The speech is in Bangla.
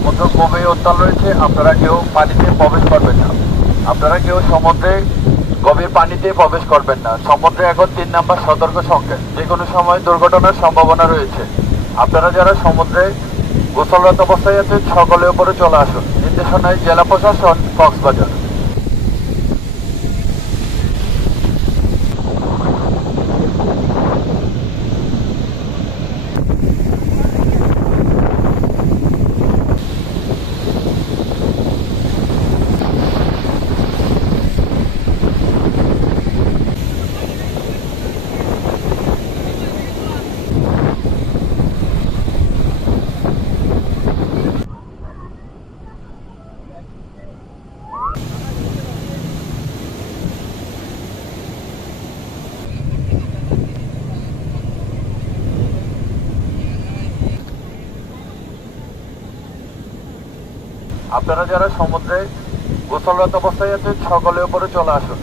সমুদ্র খুবই উত্তাল রয়েছে, আপনারা কেউ পানিতে প্রবেশ করবেন না। আপনারা কেউ সমুদ্রে গভীর পানিতে প্রবেশ করবেন না। সমুদ্রে এখন 3 নম্বর সতর্ক সংকেত, যে কোনো সময় দুর্ঘটনার সম্ভাবনা রয়েছে। আপনারা যারা সমুদ্রে গোসলরত অবস্থায় আছেন সকলে উপরে চলে আসুন। নির্দেশনায় জেলা প্রশাসন, কক্সবাজার। আপনারা যারা সমুদ্রে গোসলরত অবস্থায় আছেন সকলে উপরে চলে আসুন।